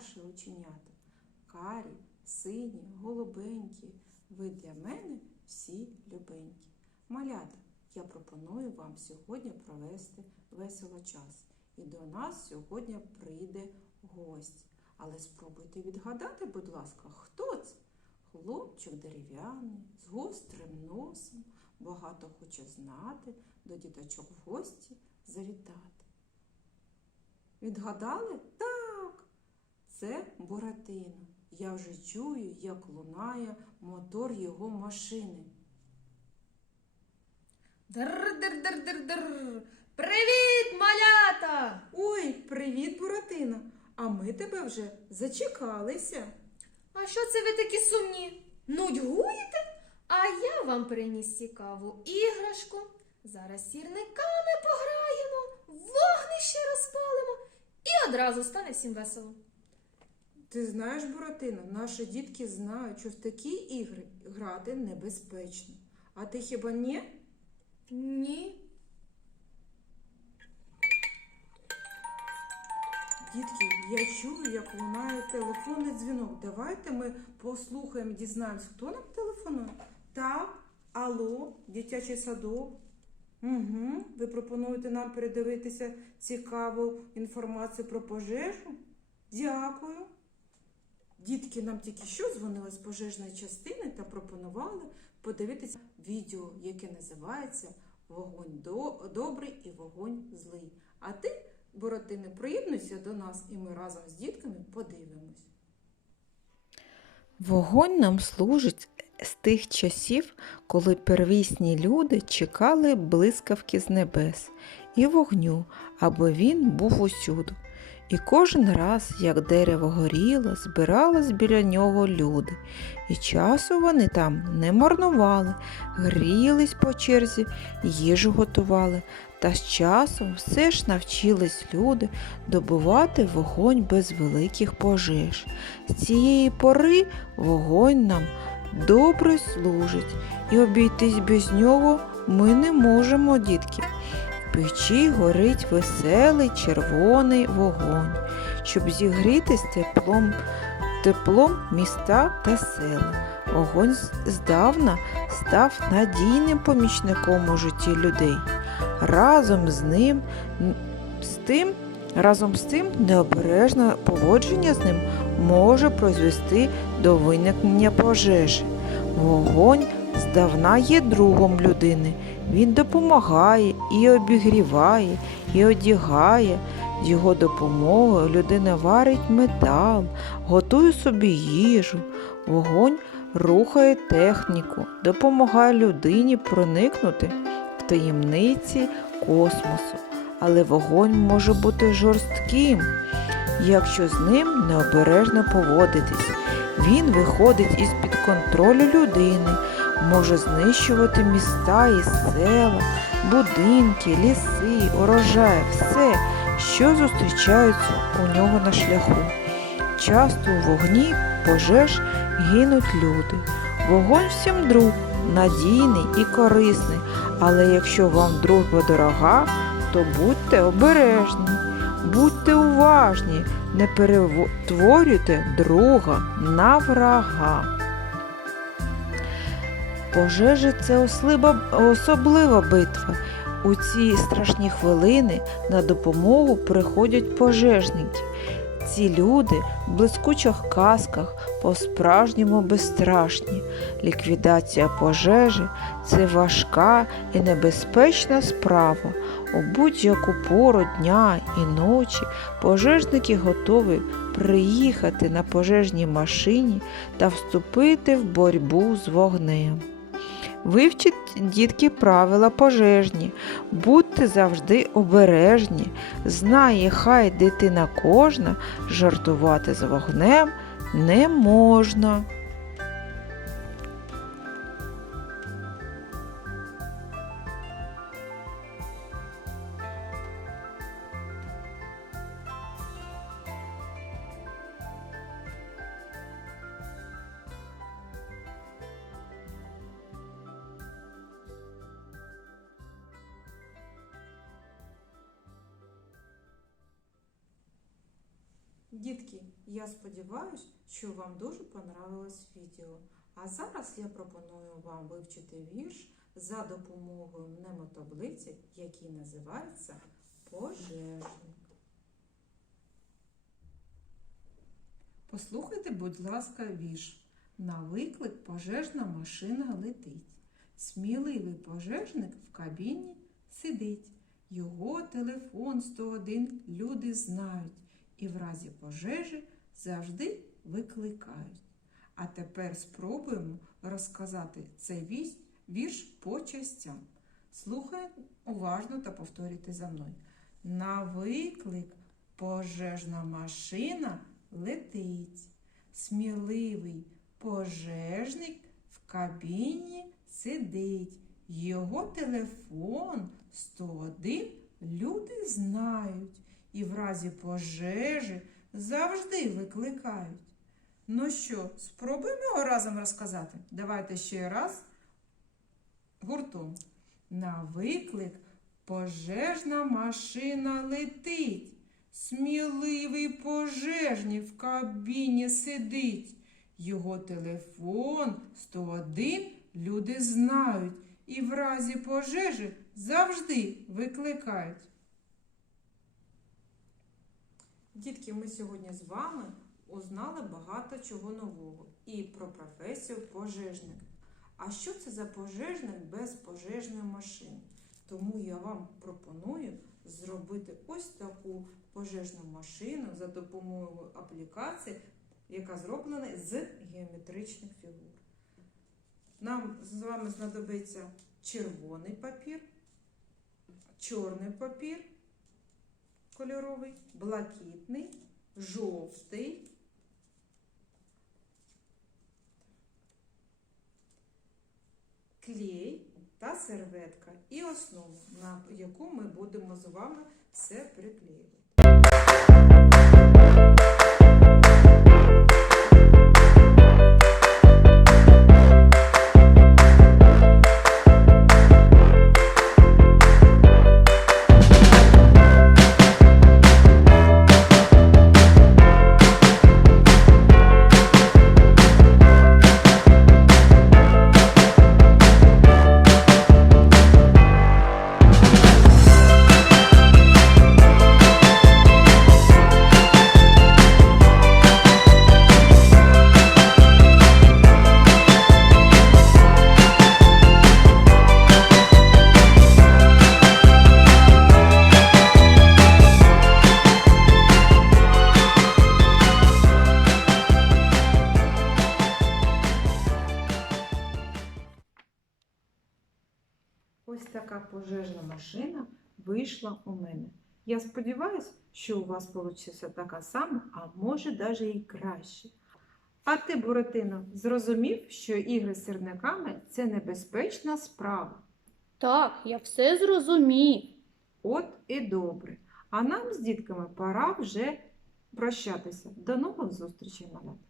ваші оченята. Карі, сині, голубенькі. Ви для мене всі любенькі. Малята, я пропоную вам сьогодні провести весело час. І до нас сьогодні прийде гость. Але спробуйте відгадати, будь ласка, хто це? Хлопчик дерев'яний, з гострим носом, багато хоче знати, до діточок в гості завітати. Відгадали? Так. Це Буратино. Я вже чую, як лунає мотор його машини. Др-др-др-др-др. Привіт, малята! Ой, привіт, Буратино! А ми тебе вже зачекалися. А що це ви такі сумні? Нудьгуєте? А я вам приніс цікаву іграшку. Зараз сірниками пограємо, вогнище розпалимо і одразу стане всім весело. Ти знаєш, Буратино, наші дітки знають, що в такі ігри грати небезпечно. А ти хіба ні? Ні. Дітки, я чую, як лунає телефонний дзвінок. Давайте ми послухаємо, дізнаємось, хто нам телефонує. Так, алло, дитячий садок. Угу. Ви пропонуєте нам передивитися цікаву інформацію про пожежу? Дякую. Дітки нам тільки що дзвонили з пожежної частини та пропонували подивитися відео, яке називається Вогонь добрий і вогонь злий. А ти, Боротине, приєднуйся до нас і ми разом з дітками подивимось. Вогонь нам служить з тих часів, коли первісні люди чекали блискавки з небес і вогню, аби він був усюду. І кожен раз, як дерево горіло, збирались біля нього люди, і часу вони там не марнували, грілись по черзі, їжу готували, та з часом все ж навчились люди добувати вогонь без великих пожеж. З цієї пори вогонь нам добре служить, і обійтись без нього ми не можемо, дітки. Печі горить веселий червоний вогонь, щоб зігрітись теплом, теплом міста та села. Вогонь здавна став надійним помічником у житті людей. Разом з ним з тим Разом з тим, необережне поводження з ним може призвести до виникнення пожежі. Вогонь здавна є другом людини. Він допомагає і обігріває, і одягає. З його допомогою людина варить метал, готує собі їжу. Вогонь рухає техніку, допомагає людині проникнути в таємниці космосу але вогонь може бути жорстким, якщо з ним необережно поводитись. Він виходить із-під контролю людини, може знищувати міста і села, будинки, ліси, урожай, все, що зустрічаються у нього на шляху. Часто у вогні пожеж гинуть люди. Вогонь всім друг, надійний і корисний, але якщо вам дружба дорога, то будьте обережні, будьте уважні, не перетворюйте друга на врага. Пожежа це ослиба, особлива битва. У ці страшні хвилини на допомогу приходять пожежники. Ці люди в блискучих касках по-справжньому безстрашні. Ліквідація пожежі це важка і небезпечна справа. У будь-яку пору дня і ночі пожежники готові приїхати на пожежній машині та вступити в боротьбу з вогнем. Вивчіть, дітки, правила пожежні, будьте завжди обережні, знає, хай дитина кожна, жартувати з вогнем не можна. Дітки, я сподіваюся, що вам дуже понравилось відео. А зараз я пропоную вам вивчити вірш за допомогою мнемотаблиці, який називається пожежник. Послухайте, будь ласка, вірш. На виклик пожежна машина летить. Сміливий пожежник в кабіні сидить. Його телефон 101 люди знають і в разі пожежі завжди викликають. А тепер спробуємо розказати цей вірш по частям. Слухайте уважно та повторюйте за мною. На виклик пожежна машина летить. Сміливий пожежник в кабіні сидить. Його телефон 101 люди знають і в разі пожежі завжди викликають. Ну що, спробуємо його разом розказати? Давайте ще раз гуртом. На виклик пожежна машина летить. Сміливий пожежник в кабіні сидить. Його телефон 101 люди знають і в разі пожежі завжди викликають. Дітки, ми сьогодні з вами узнали багато чого нового і про професію пожежник. А що це за пожежник без пожежної машини? Тому я вам пропоную зробити ось таку пожежну машину за допомогою аплікації, яка зроблена з геометричних фігур. Нам з вами знадобиться червоний папір, чорний папір кольоровий, блакитний, жовтий. Клей та серветка і основу, на яку ми будемо з вами все приклеювати. Така пожежна машина вийшла у мене. Я сподіваюся, що у вас вийде така сама, а може навіть і краще. А ти, Буратино, зрозумів, що ігри з сірниками це небезпечна справа. Так, я все зрозумів. От і добре. А нам з дітками пора вже прощатися. До нових зустрічей, малята!